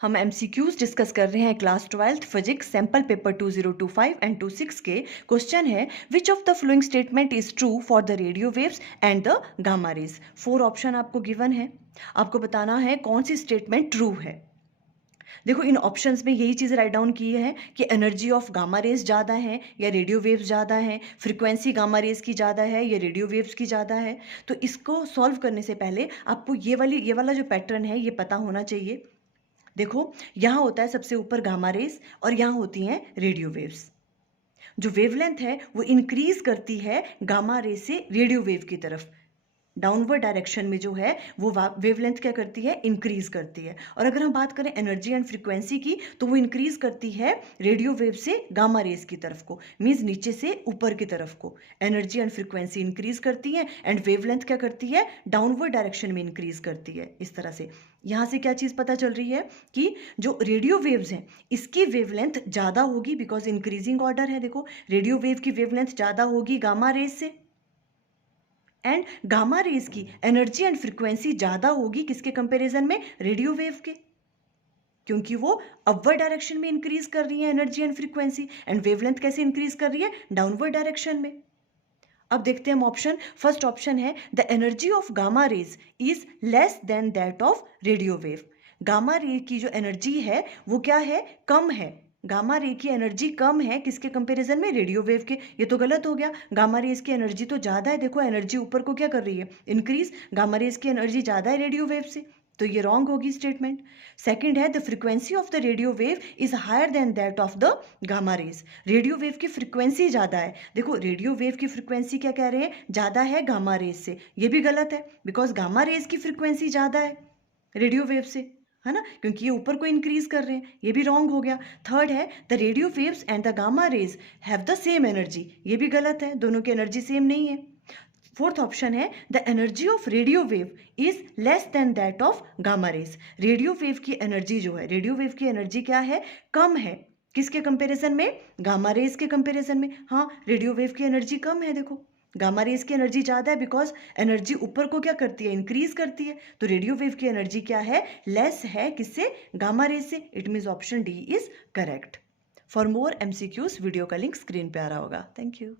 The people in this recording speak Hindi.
हम एमसीक्यूज डिस्कस कर रहे हैं class 12th physics sample paper 2025 and 26 के। क्वेश्चन है which of the following statement is true for the radio waves and the gamma raise. 4 option आपको गिवन है, आपको बताना है कौन सी स्टेटमेंट ट्रू है। देखो इन ऑप्शंस में यही चीज़ राइट डाउन की है कि एनर्जी ऑफ गामा रेज ज़्यादा है या रेडियो वेव्स ज़्यादा है, फ्रीक्वेंसी गामा रेज की ज़्यादा है या रेडियो वेव्स की ज़्यादा है। तो इसको सॉल्व करने से पहले आपको ये वाला जो पैटर्न है ये पता होना चाहिए। देखो यहाँ होता है सबसे ऊपर गामा रेज और यहाँ होती हैं रेडियो वेव्स। जो वेवलेंथ है वो इंक्रीज करती है गामा रे से रेडियो वेव की तरफ। डाउनवर्ड डायरेक्शन में जो है वो वेवलेंथ क्या करती है, इंक्रीज करती है। और अगर हम बात करें एनर्जी एंड फ्रीक्वेंसी की तो वो इंक्रीज करती है रेडियो वेव से गामा रेज की तरफ को, मींस नीचे से ऊपर की तरफ को। एनर्जी एंड फ्रीक्वेंसी इंक्रीज करती है एंड वेवलेंथ क्या करती है, डाउनवर्ड डायरेक्शन में इंक्रीज करती है। इस तरह से यहाँ से क्या चीज़ पता चल रही है कि जो रेडियो वेव्स हैं इसकी वेवलेंथ ज़्यादा होगी बिकॉज इंक्रीजिंग ऑर्डर है। देखो रेडियो वेव की वेवलेंथ ज़्यादा होगी गामा रेज से एंड गामा रेज की एनर्जी एंड फ्रीक्वेंसी ज़्यादा होगी किसके कंपैरिजन में, रेडियो वेव के, क्योंकि वो अपवर्ड डायरेक्शन में इंक्रीज कर रही है energy and frequency. And wavelength कैसे इंक्रीज कर रही है, डाउनवर्ड डायरेक्शन में। अब देखते हैं हम ऑप्शन। फर्स्ट ऑप्शन है the energy of gamma rays is less than that of radio wave. Gamma ray की जो एनर्जी है वो क्या है, कम है। गामा रे की एनर्जी कम है किसके कंपैरिजन में, रेडियो वेव के। ये तो गलत हो गया, गामा रेज की एनर्जी तो ज़्यादा है। देखो एनर्जी ऊपर को क्या कर रही है, इंक्रीज। गामा रेज की एनर्जी ज़्यादा है रेडियो वेव से, तो ये रॉन्ग होगी स्टेटमेंट। सेकंड है the frequency of the radio wave is higher than that of the gamma rays. Radio wave की फ्रीक्वेंसी ज़्यादा है। देखो रेडियो वेव की फ्रीक्वेंसी क्या कह रहे हैं, ज़्यादा है गामा रेज से। ये भी गलत है बिकॉज गामा रेज की फ्रीक्वेंसी ज़्यादा है रेडियो वेव से, है ना, क्योंकि ये ऊपर को इंक्रीज कर रहे हैं। ये भी रॉन्ग हो गया। थर्ड है the radio waves and the gamma raise have the same energy. ये भी गलत है, दोनों की एनर्जी सेम नहीं है। फोर्थ ऑप्शन है the energy of radio wave is less than that of gamma rays. Radio wave की एनर्जी जो है, रेडियो वेव की एनर्जी क्या है, कम है किसके कंपैरिजन में, गामा रेज के कंपैरिजन में। हाँ रेडियो वेव की एनर्जी कम है। देखो गामा रेज की एनर्जी ज़्यादा है बिकॉज एनर्जी ऊपर को क्या करती है, इंक्रीज करती है। तो रेडियो वेव की एनर्जी क्या है, लेस है किससे, गामा रेज से। It means option D is correct. For more MCQs video का लिंक स्क्रीन पे आ रहा होगा। Thank you.